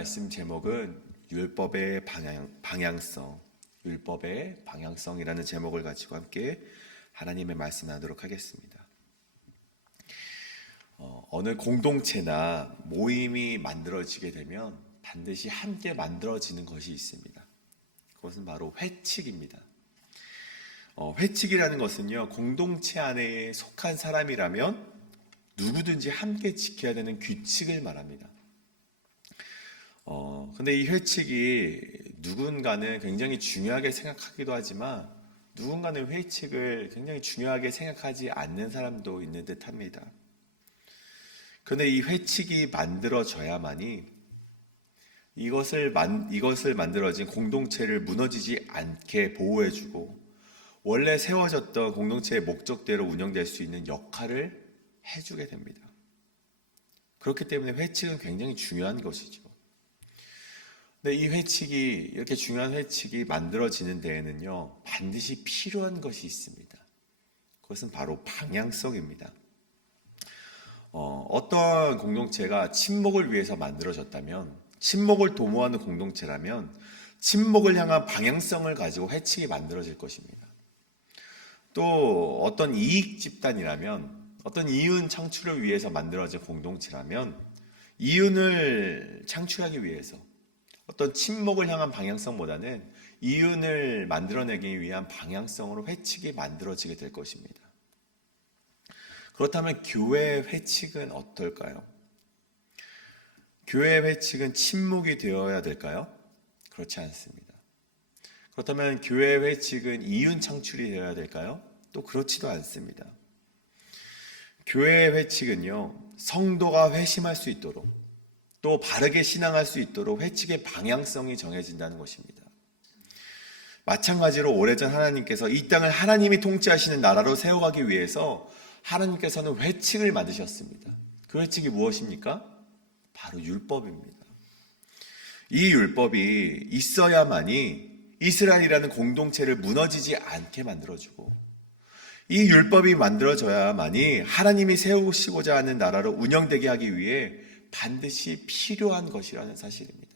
말씀 제목은 율법의 방향성, 율법의 방향성이라는 제목을 가지고 함께 하나님의 말씀 나누도록 하겠습니다. 어느 공동체나 모임이 만들어지게 되면 반드시 함께 만들어지는 것이 있습니다. 그것은 바로 회칙입니다. 회칙이라는 것은요, 공동체 안에 속한 사람이라면 누구든지 함께 지켜야 되는 규칙을 말합니다. 근데 이 회칙이 누군가는 굉장히 중요하게 생각하기도 하지만 누군가는 회칙을 굉장히 중요하게 생각하지 않는 사람도 있는 듯 합니다. 그런데 이 회칙이 만들어져야만이 이것을 만들어진 공동체를 무너지지 않게 보호해주고 원래 세워졌던 공동체의 목적대로 운영될 수 있는 역할을 해주게 됩니다. 그렇기 때문에 회칙은 굉장히 중요한 것이죠. 근데 이 회칙이, 이렇게 중요한 회칙이 만들어지는 데에는요, 반드시 필요한 것이 있습니다. 그것은 바로 방향성입니다. 어떤 공동체가 침묵을 위해서 만들어졌다면, 침묵을 도모하는 공동체라면 침묵을 향한 방향성을 가지고 회칙이 만들어질 것입니다. 또 어떤 이익 집단이라면, 어떤 이윤 창출을 위해서 만들어진 공동체라면 이윤을 창출하기 위해서 어떤 침묵을 향한 방향성보다는 이윤을 만들어내기 위한 방향성으로 회칙이 만들어지게 될 것입니다. 그렇다면 교회의 회칙은 어떨까요? 교회의 회칙은 침묵이 되어야 될까요? 그렇지 않습니다. 그렇다면 교회의 회칙은 이윤 창출이 되어야 될까요? 또 그렇지도 않습니다. 교회의 회칙은요, 성도가 회심할 수 있도록 또 바르게 신앙할 수 있도록 회칙의 방향성이 정해진다는 것입니다. 마찬가지로 오래전 하나님께서 이 땅을 하나님이 통치하시는 나라로 세워가기 위해서 하나님께서는 회칙을 만드셨습니다. 그 회칙이 무엇입니까? 바로 율법입니다. 이 율법이 있어야만이 이스라엘이라는 공동체를 무너지지 않게 만들어주고 이 율법이 만들어져야만이 하나님이 세우시고자 하는 나라로 운영되게 하기 위해 반드시 필요한 것이라는 사실입니다.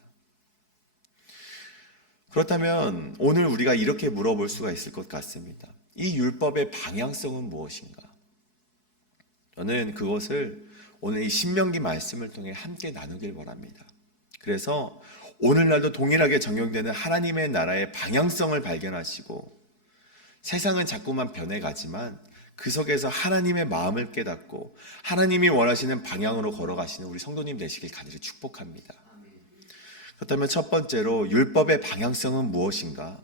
그렇다면 오늘 우리가 이렇게 물어볼 수가 있을 것 같습니다. 이 율법의 방향성은 무엇인가? 저는 그것을 오늘 이 신명기 말씀을 통해 함께 나누길 바랍니다. 그래서 오늘날도 동일하게 적용되는 하나님의 나라의 방향성을 발견하시고 세상은 자꾸만 변해가지만 그 속에서 하나님의 마음을 깨닫고 하나님이 원하시는 방향으로 걸어가시는 우리 성도님 되시길 간절히 축복합니다. 그렇다면 첫 번째로 율법의 방향성은 무엇인가?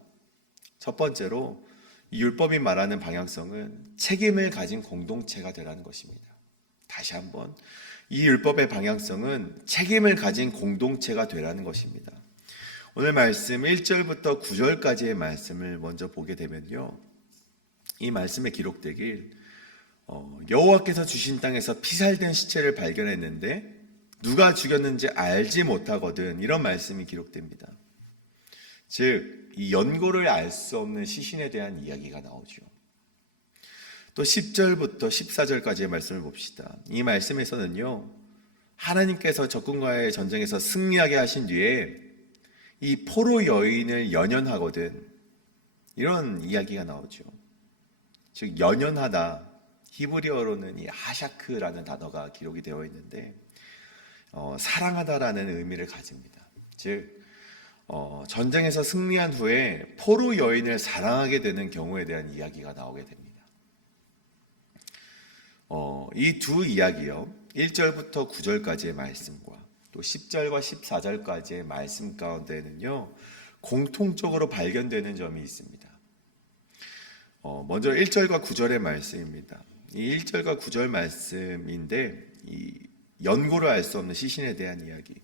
첫 번째로 이 율법이 말하는 방향성은 책임을 가진 공동체가 되라는 것입니다. 다시 한번 이 율법의 방향성은 책임을 가진 공동체가 되라는 것입니다. 오늘 말씀 1절부터 9절까지의 말씀을 먼저 보게 되면요, 이 말씀에 기록되길 여호와께서 주신 땅에서 피살된 시체를 발견했는데 누가 죽였는지 알지 못하거든, 이런 말씀이 기록됩니다. 즉, 이 연고를 알 수 없는 시신에 대한 이야기가 나오죠. 또 10절부터 14절까지의 말씀을 봅시다. 이 말씀에서는요, 하나님께서 적군과의 전쟁에서 승리하게 하신 뒤에 이 포로 여인을 연연하거든, 이런 이야기가 나오죠. 즉, 연연하다, 히브리어로는 이 하샤크라는 단어가 기록이 되어 있는데 사랑하다라는 의미를 가집니다. 즉, 전쟁에서 승리한 후에 포로 여인을 사랑하게 되는 경우에 대한 이야기가 나오게 됩니다. 이 두 이야기요, 1절부터 9절까지의 말씀과 또 10절과 14절까지의 말씀 가운데는요, 공통적으로 발견되는 점이 있습니다. 먼저 1절과 9절의 말씀입니다. 이 1절과 9절 말씀인데 이 연고를 알 수 없는 시신에 대한 이야기.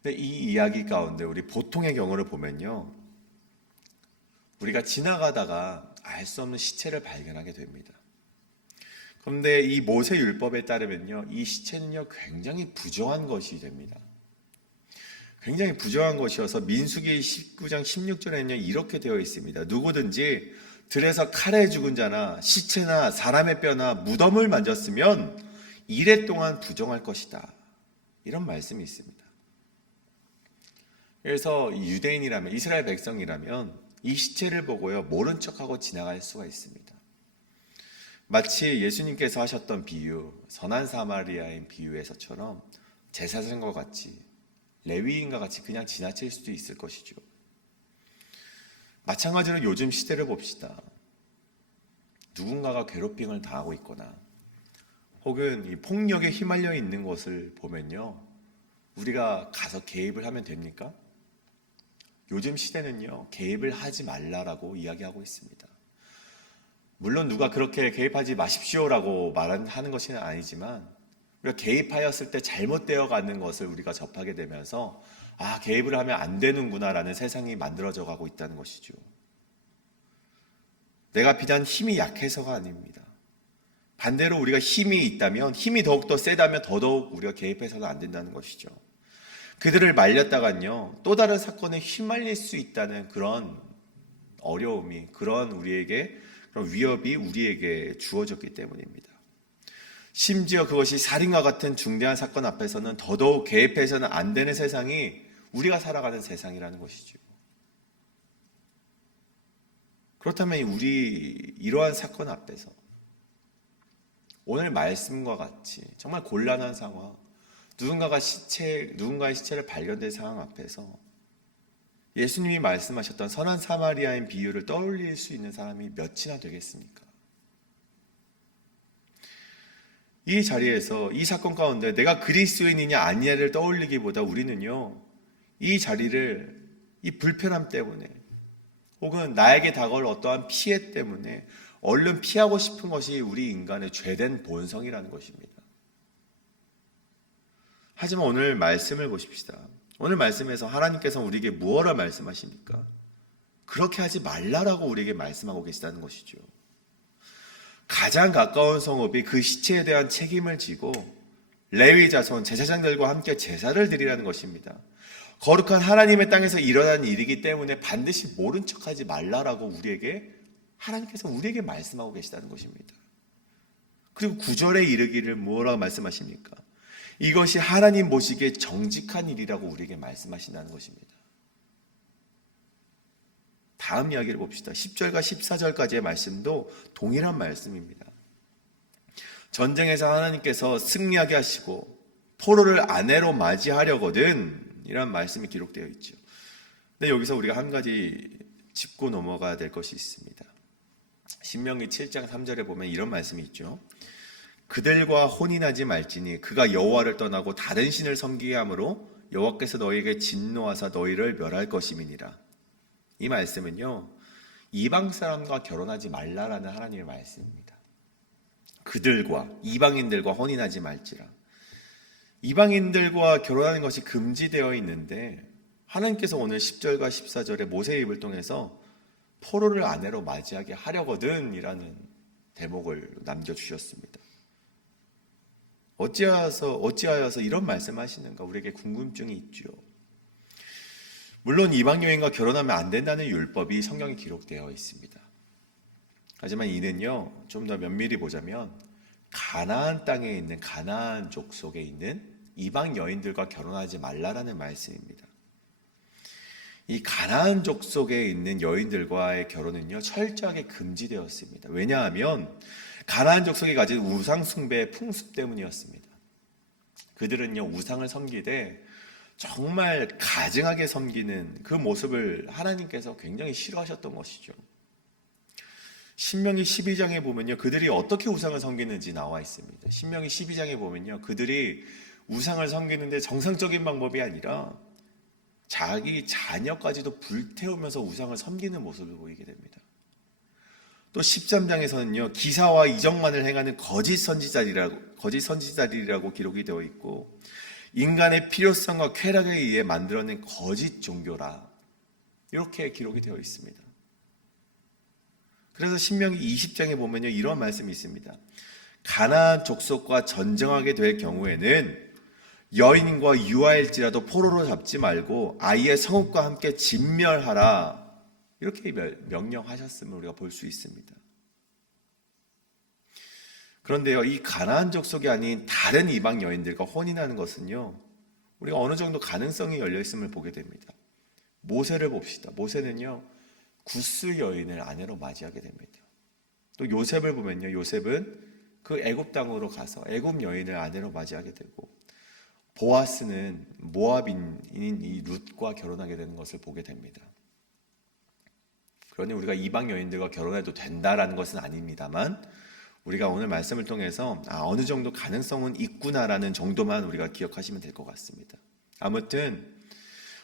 근데 이 이야기 가운데 우리 보통의 경우를 보면요, 우리가 지나가다가 알 수 없는 시체를 발견하게 됩니다. 그런데 이 모세 율법에 따르면요, 이 시체는요 굉장히 부정한 것이 됩니다. 굉장히 부정한 것이어서 민수기 19장 16절에는 이렇게 되어 있습니다. 누구든지 들에서 칼에 죽은 자나 시체나 사람의 뼈나 무덤을 만졌으면 이래 동안 부정할 것이다, 이런 말씀이 있습니다. 그래서 유대인이라면, 이스라엘 백성이라면 이 시체를 보고요, 모른 척하고 지나갈 수가 있습니다. 마치 예수님께서 하셨던 비유, 선한 사마리아인 비유에서처럼 제사장과 같이, 레위인과 같이 그냥 지나칠 수도 있을 것이죠. 마찬가지로 요즘 시대를 봅시다. 누군가가 괴롭힘을 당하고 있거나 혹은 이 폭력에 휘말려 있는 것을 보면요, 우리가 가서 개입을 하면 됩니까? 요즘 시대는요, 개입을 하지 말라라고 이야기하고 있습니다. 물론 누가 그렇게 개입하지 마십시오라고 말하는 것은 아니지만, 우리가 개입하였을 때 잘못되어 가는 것을 우리가 접하게 되면서 개입을 하면 안 되는구나라는 세상이 만들어져 가고 있다는 것이죠. 내가 비단 힘이 약해서가 아닙니다. 반대로 우리가 힘이 있다면, 힘이 더욱더 세다면 더더욱 우리가 개입해서는 안 된다는 것이죠. 그들을 말렸다간요, 또 다른 사건에 휘말릴 수 있다는 그런 어려움이, 그런 우리에게, 그런 위협이 우리에게 주어졌기 때문입니다. 심지어 그것이 살인과 같은 중대한 사건 앞에서는 더더욱 개입해서는 안 되는 세상이 우리가 살아가는 세상이라는 것이죠. 그렇다면 우리 이러한 사건 앞에서 오늘 말씀과 같이 정말 곤란한 상황, 누군가의 시체를 발견된 상황 앞에서 예수님이 말씀하셨던 선한 사마리아인 비유를 떠올릴 수 있는 사람이 몇이나 되겠습니까? 이 자리에서 이 사건 가운데 내가 그리스도인이냐 아니냐를 떠올리기보다 우리는요, 이 자리를 이 불편함 때문에 혹은 나에게 다가올 어떠한 피해 때문에 얼른 피하고 싶은 것이 우리 인간의 죄된 본성이라는 것입니다. 하지만 오늘 말씀을 보십시다. 오늘 말씀에서 하나님께서 우리에게 무엇을 말씀하십니까? 그렇게 하지 말라라고 우리에게 말씀하고 계시다는 것이죠. 가장 가까운 성읍이 그 시체에 대한 책임을 지고 레위 자손 제사장들과 함께 제사를 드리라는 것입니다. 거룩한 하나님의 땅에서 일어난 일이기 때문에 반드시 모른 척하지 말라라고 하나님께서 우리에게 말씀하고 계시다는 것입니다. 그리고 9절에 이르기를 뭐라고 말씀하십니까? 이것이 하나님 보시기에 정직한 일이라고 우리에게 말씀하신다는 것입니다. 다음 이야기를 봅시다. 10절과 14절까지의 말씀도 동일한 말씀입니다. 전쟁에서 하나님께서 승리하게 하시고 포로를 아내로 맞이하려거든 이런 말씀이 기록되어 있죠. 근데 여기서 우리가 한 가지 짚고 넘어가야 될 것이 있습니다. 신명기 7장 3절에 보면 이런 말씀이 있죠. 그들과 혼인하지 말지니 그가 여호와를 떠나고 다른 신을 섬기게 하므로 여호와께서 너희에게 진노하사 너희를 멸할 것임이니라. 이 말씀은요, 이방 사람과 결혼하지 말라라는 하나님의 말씀입니다. 그들과 이방인들과 혼인하지 말지라. 이방인들과 결혼하는 것이 금지되어 있는데 하나님께서 오늘 10절과 14절에 모세의 입을 통해서 포로를 아내로 맞이하게 하려거든 이라는 대목을 남겨주셨습니다. 어찌하여서 이런 말씀하시는가 우리에게 궁금증이 있죠. 물론 이방 여인과 결혼하면 안 된다는 율법이 성경에 기록되어 있습니다. 하지만 이는요, 좀 더 면밀히 보자면 가나안 땅에 있는 가나안족 속에 있는 이방 여인들과 결혼하지 말라라는 말씀입니다. 이 가나안족 속에 있는 여인들과의 결혼은요, 철저하게 금지되었습니다. 왜냐하면 가나안족 속에 가진 우상 숭배의 풍습 때문이었습니다. 그들은요, 우상을 섬기되 정말 가증하게 섬기는 그 모습을 하나님께서 굉장히 싫어하셨던 것이죠. 신명기 12장에 보면요, 그들이 어떻게 우상을 섬기는지 나와 있습니다. 신명기 12장에 보면요, 그들이 우상을 섬기는데 정상적인 방법이 아니라 자기 자녀까지도 불태우면서 우상을 섬기는 모습을 보이게 됩니다. 또 13장에서는요, 기사와 이적만을 행하는 거짓 선지자들이라고 기록이 되어 있고, 인간의 필요성과 쾌락에 의해 만들어낸 거짓 종교라, 이렇게 기록이 되어 있습니다. 그래서 신명기 20장에 보면요, 이런 말씀이 있습니다. 가나안 족속과 전쟁하게 될 경우에는 여인과 유아일지라도 포로로 잡지 말고 아이의 성읍과 함께 진멸하라, 이렇게 명령하셨음을 우리가 볼 수 있습니다. 그런데요, 이 가나안 족속이 아닌 다른 이방 여인들과 혼인하는 것은요, 우리가 어느 정도 가능성이 열려 있음을 보게 됩니다. 모세를 봅시다. 모세는요, 구스 여인을 아내로 맞이하게 됩니다. 또 요셉을 보면요, 요셉은 그 애굽 땅으로 가서 애굽 여인을 아내로 맞이하게 되고, 보아스는 모압인인 이 룻과 결혼하게 되는 것을 보게 됩니다. 그러니 우리가 이방 여인들과 결혼해도 된다라는 것은 아닙니다만, 우리가 오늘 말씀을 통해서 어느 정도 가능성은 있구나라는 정도만 우리가 기억하시면 될 것 같습니다. 아무튼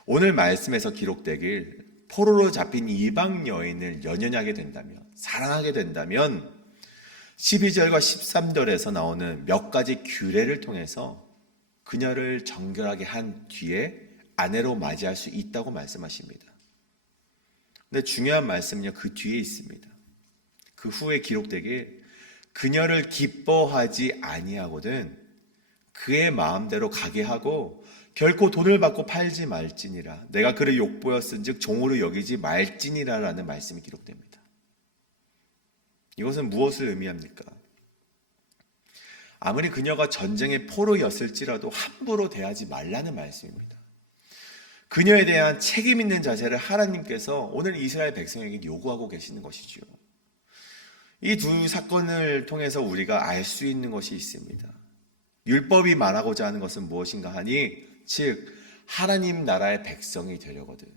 오늘 말씀에서 기록되길 포로로 잡힌 이방 여인을 연연하게 된다면, 사랑하게 된다면 12절과 13절에서 나오는 몇 가지 규례를 통해서 그녀를 정결하게 한 뒤에 아내로 맞이할 수 있다고 말씀하십니다. 근데 중요한 말씀은요, 그 뒤에 있습니다. 그 후에 기록되길 그녀를 기뻐하지 아니하거든 그의 마음대로 가게 하고 결코 돈을 받고 팔지 말지니라. 내가 그를 욕보였은즉 종으로 여기지 말지니라 라는 말씀이 기록됩니다. 이것은 무엇을 의미합니까? 아무리 그녀가 전쟁의 포로였을지라도 함부로 대하지 말라는 말씀입니다. 그녀에 대한 책임 있는 자세를 하나님께서 오늘 이스라엘 백성에게 요구하고 계시는 것이죠. 이 두 사건을 통해서 우리가 알 수 있는 것이 있습니다. 율법이 말하고자 하는 것은 무엇인가 하니, 즉 하나님 나라의 백성이 되려거든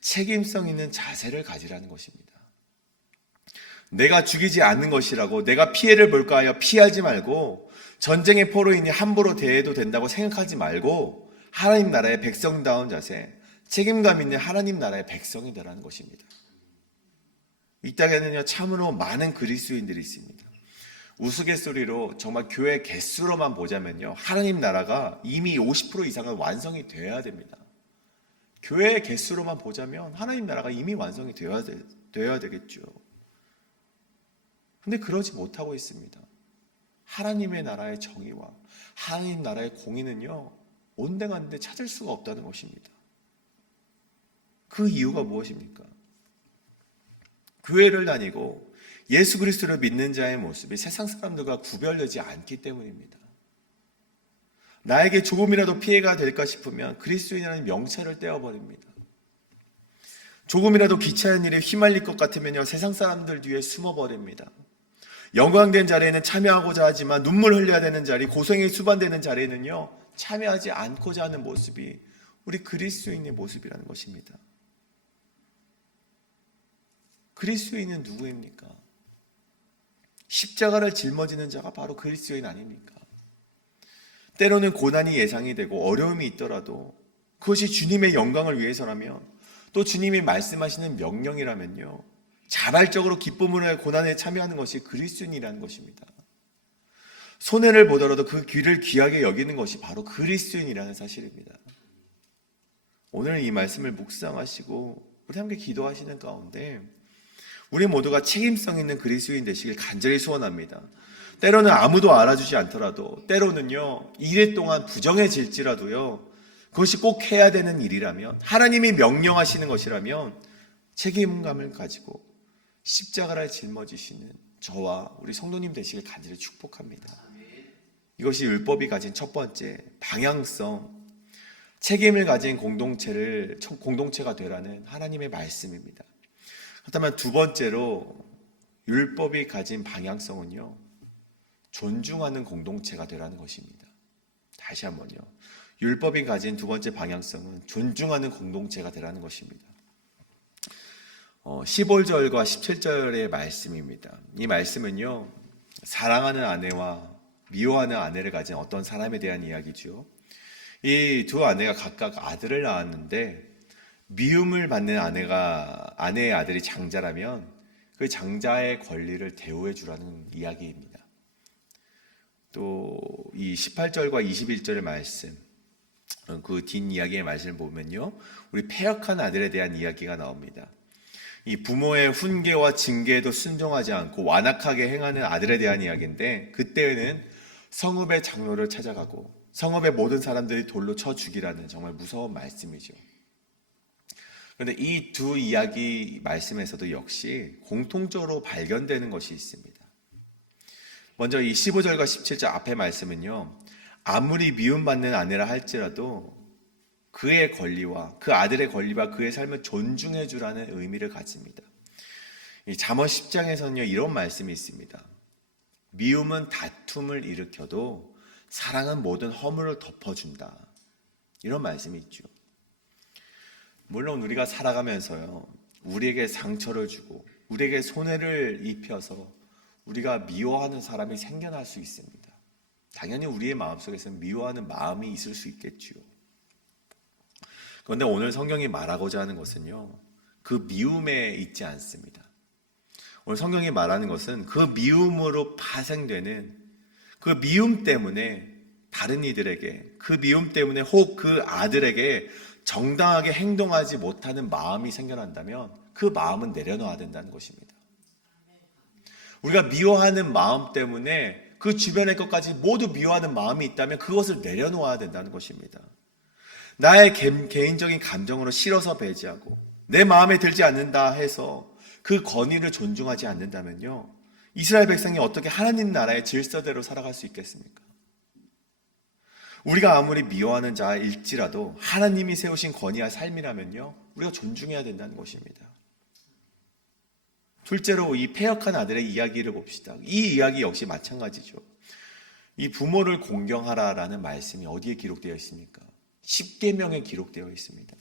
책임성 있는 자세를 가지라는 것입니다. 내가 죽이지 않는 것이라고 내가 피해를 볼까 하여 피하지 말고, 전쟁의 포로이니 함부로 대해도 된다고 생각하지 말고, 하나님 나라의 백성다운 자세, 책임감 있는 하나님 나라의 백성이 되라는 것입니다. 이 땅에는요, 참으로 많은 그리스도인들이 있습니다. 우스갯소리로 정말 교회 개수로만 보자면요, 하나님 나라가 이미 50% 이상은 완성이 되어야 됩니다. 교회 개수로만 보자면 하나님 나라가 이미 완성이 되어야 되겠죠. 근데 그러지 못하고 있습니다. 하나님의 나라의 정의와 하나님 나라의 공의는요, 온데간데 찾을 수가 없다는 것입니다. 그 이유가 무엇입니까? 교회를 다니고 예수 그리스도를 믿는 자의 모습이 세상 사람들과 구별되지 않기 때문입니다. 나에게 조금이라도 피해가 될까 싶으면 그리스도인이라는 명찰을 떼어버립니다. 조금이라도 귀찮은 일에 휘말릴 것 같으면요, 세상 사람들 뒤에 숨어버립니다. 영광된 자리에는 참여하고자 하지만 눈물 흘려야 되는 자리, 고생이 수반되는 자리에는요, 참여하지 않고자 하는 모습이 우리 그리스도인의 모습이라는 것입니다. 그리스도인은 누구입니까? 십자가를 짊어지는 자가 바로 그리스도인 아닙니까? 때로는 고난이 예상이 되고 어려움이 있더라도 그것이 주님의 영광을 위해서라면, 또 주님이 말씀하시는 명령이라면요, 자발적으로 기쁨으로 고난에 참여하는 것이 그리스도인이라는 것입니다. 손해를 보더라도 그 귀를 귀하게 여기는 것이 바로 그리스도인이라는 사실입니다. 오늘 이 말씀을 묵상하시고 우리 함께 기도하시는 가운데 우리 모두가 책임성 있는 그리스도인 되시길 간절히 소원합니다. 때로는 아무도 알아주지 않더라도, 때로는요, 이래 동안 부정해질지라도요, 그것이 꼭 해야 되는 일이라면, 하나님이 명령하시는 것이라면 책임감을 가지고 십자가를 짊어지시는 저와 우리 성도님 되시길 간절히 축복합니다. 이것이 율법이 가진 첫 번째 방향성, 책임을 가진 공동체가 되라는 하나님의 말씀입니다. 그렇다면 두 번째로 율법이 가진 방향성은요, 존중하는 공동체가 되라는 것입니다. 다시 한번요, 율법이 가진 두 번째 방향성은 존중하는 공동체가 되라는 것입니다. 15절과 17절의 말씀입니다. 이 말씀은요, 사랑하는 아내와 미워하는 아내를 가진 어떤 사람에 대한 이야기죠. 이 두 아내가 각각 아들을 낳았는데, 미움을 받는 아내의 아들이 장자라면 그 장자의 권리를 대우해 주라는 이야기입니다. 또 이 18절과 21절의 말씀, 그 뒷이야기의 말씀을 보면요, 우리 패역한 아들에 대한 이야기가 나옵니다. 이 부모의 훈계와 징계에도 순종하지 않고 완악하게 행하는 아들에 대한 이야기인데, 그때에는 성읍의 장로를 찾아가고 성읍의 모든 사람들이 돌로 쳐 죽이라는 정말 무서운 말씀이죠. 그런데 이 두 이야기 말씀에서도 역시 공통적으로 발견되는 것이 있습니다. 먼저 이 15절과 17절 앞의 말씀은요, 아무리 미움받는 아내라 할지라도 그의 권리와 그 아들의 권리와 그의 삶을 존중해 주라는 의미를 가집니다. 이 잠언 10장에서는요 이런 말씀이 있습니다. 미움은 다툼을 일으켜도 사랑은 모든 허물을 덮어준다. 이런 말씀이 있죠. 물론 우리가 살아가면서요 우리에게 상처를 주고 우리에게 손해를 입혀서 우리가 미워하는 사람이 생겨날 수 있습니다. 당연히 우리의 마음속에서는 미워하는 마음이 있을 수 있겠지요. 그런데 오늘 성경이 말하고자 하는 것은요 그 미움에 있지 않습니다. 오늘 성경이 말하는 것은 그 미움으로 파생되는 그 미움 때문에 다른 이들에게 그 미움 때문에 혹 그 아들에게 정당하게 행동하지 못하는 마음이 생겨난다면 그 마음은 내려놔야 된다는 것입니다. 우리가 미워하는 마음 때문에 그 주변의 것까지 모두 미워하는 마음이 있다면 그것을 내려놓아야 된다는 것입니다. 나의 개인적인 감정으로 싫어서 배제하고 내 마음에 들지 않는다 해서 그 권위를 존중하지 않는다면요 이스라엘 백성이 어떻게 하나님 나라의 질서대로 살아갈 수 있겠습니까? 우리가 아무리 미워하는 자일지라도 하나님이 세우신 권위와 삶이라면요 우리가 존중해야 된다는 것입니다. 둘째로 이 패역한 아들의 이야기를 봅시다. 이 이야기 역시 마찬가지죠. 이 부모를 공경하라라는 말씀이 어디에 기록되어 있습니까? 십계명에 기록되어 있습니다.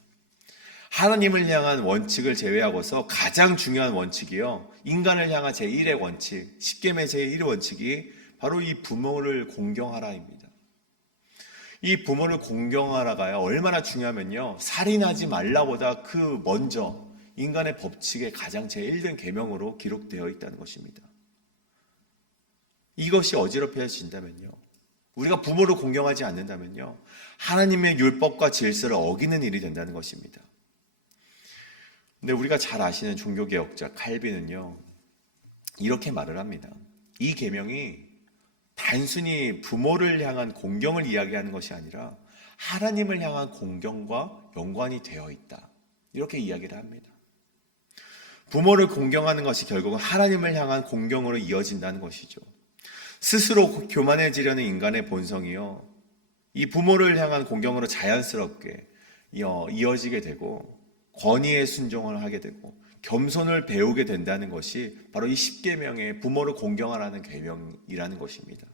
하나님을 향한 원칙을 제외하고서 가장 중요한 원칙이요 인간을 향한 제1의 원칙, 십계명의 제1의 원칙이 바로 이 부모를 공경하라입니다. 이 부모를 공경하라가 얼마나 중요하면요 살인하지 말라보다 그 먼저 인간의 법칙의 가장 제1등 계명으로 기록되어 있다는 것입니다. 이것이 어지럽혀진다면요 우리가 부모를 공경하지 않는다면요 하나님의 율법과 질서를 어기는 일이 된다는 것입니다. 근데 우리가 잘 아시는 종교개혁자 칼빈은요 이렇게 말을 합니다. 이 계명이 단순히 부모를 향한 공경을 이야기하는 것이 아니라 하나님을 향한 공경과 연관이 되어 있다. 이렇게 이야기를 합니다. 부모를 공경하는 것이 결국은 하나님을 향한 공경으로 이어진다는 것이죠. 스스로 교만해지려는 인간의 본성이요 이 부모를 향한 공경으로 자연스럽게 이어지게 되고 권위에 순종을 하게 되고 겸손을 배우게 된다는 것이 바로 이 십계명의 부모를 공경하라는 계명이라는 것입니다.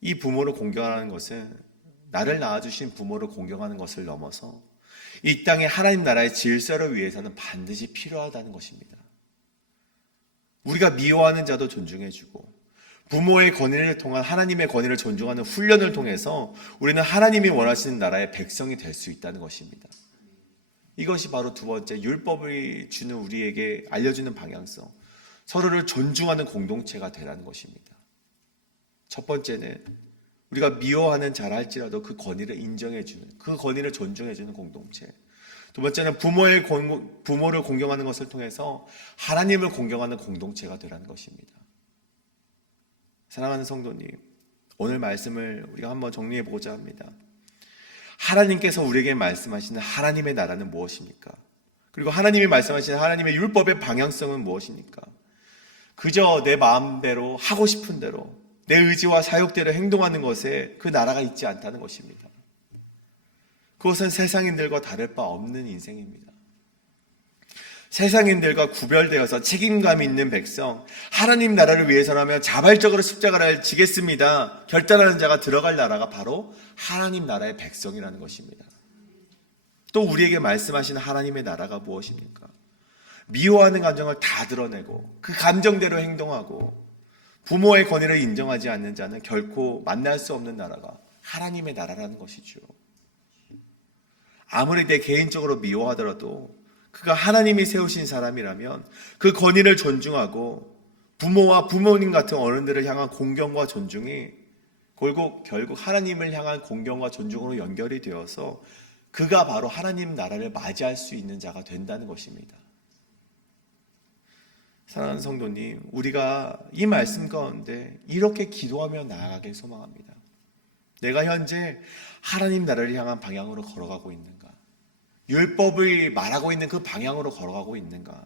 이 부모를 공경하라는 것은 나를 낳아주신 부모를 공경하는 것을 넘어서 이 땅에 하나님 나라의 질서를 위해서는 반드시 필요하다는 것입니다. 우리가 미워하는 자도 존중해주고 부모의 권위를 통한 하나님의 권위를 존중하는 훈련을 통해서 우리는 하나님이 원하시는 나라의 백성이 될 수 있다는 것입니다. 이것이 바로 두 번째 율법이 주는 우리에게 알려주는 방향성, 서로를 존중하는 공동체가 되라는 것입니다. 첫 번째는 우리가 미워하는 자라 할지라도 그 권위를 인정해주는, 그 권위를 존중해주는 공동체. 두 번째는 부모를 공경하는 것을 통해서 하나님을 공경하는 공동체가 되라는 것입니다. 사랑하는 성도님, 오늘 말씀을 우리가 한번 정리해 보고자 합니다. 하나님께서 우리에게 말씀하시는 하나님의 나라는 무엇입니까? 그리고 하나님이 말씀하시는 하나님의 율법의 방향성은 무엇입니까? 그저 내 마음대로 하고 싶은 대로 내 의지와 사욕대로 행동하는 것에 그 나라가 있지 않다는 것입니다. 그것은 세상인들과 다를 바 없는 인생입니다. 세상인들과 구별되어서 책임감 있는 백성, 하나님 나라를 위해서라면 자발적으로 십자가를 지겠습니다 결단하는 자가 들어갈 나라가 바로 하나님 나라의 백성이라는 것입니다. 또 우리에게 말씀하시는 하나님의 나라가 무엇입니까? 미워하는 감정을 다 드러내고 그 감정대로 행동하고 부모의 권위를 인정하지 않는 자는 결코 만날 수 없는 나라가 하나님의 나라라는 것이죠. 아무리 내 개인적으로 미워하더라도 그가 하나님이 세우신 사람이라면 그 권위를 존중하고 부모와 부모님 같은 어른들을 향한 공경과 존중이 결국 하나님을 향한 공경과 존중으로 연결이 되어서 그가 바로 하나님 나라를 맞이할 수 있는 자가 된다는 것입니다. 사랑하는 성도님, 우리가 이 말씀 가운데 이렇게 기도하며 나아가길 소망합니다. 내가 현재 하나님 나라를 향한 방향으로 걸어가고 있는가? 율법을 말하고 있는 그 방향으로 걸어가고 있는가?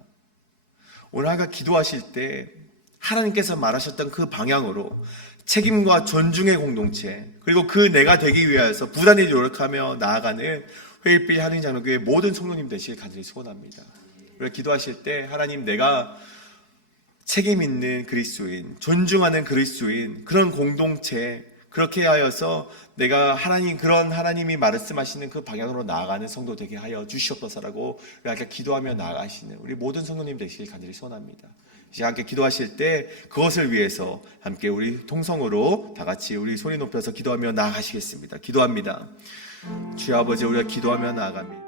오늘 하루가 기도하실 때 하나님께서 말하셨던 그 방향으로 책임과 존중의 공동체, 그리고 그 내가 되기 위하여서 부단히 노력하며 나아가는 회일빛 한인장로교회 모든 성도님 되시길 간절히 소원합니다. 그리고 기도하실 때 하나님, 내가 책임 있는 그리스도인, 존중하는 그리스도인, 그런 공동체, 그렇게 하여서 내가 그런 하나님이 말씀하시는 그 방향으로 나아가는 성도 되게 하여 주시옵소서라고 이렇게 기도하며 나아가시는 우리 모든 성도님 되시길 간절히 소원합니다. 이제 함께 기도하실 때 그것을 위해서 함께 우리 통성으로 다 같이 우리 소리 높여서 기도하며 나아가시겠습니다. 기도합니다. 주여 아버지, 우리가 기도하며 나아갑니다.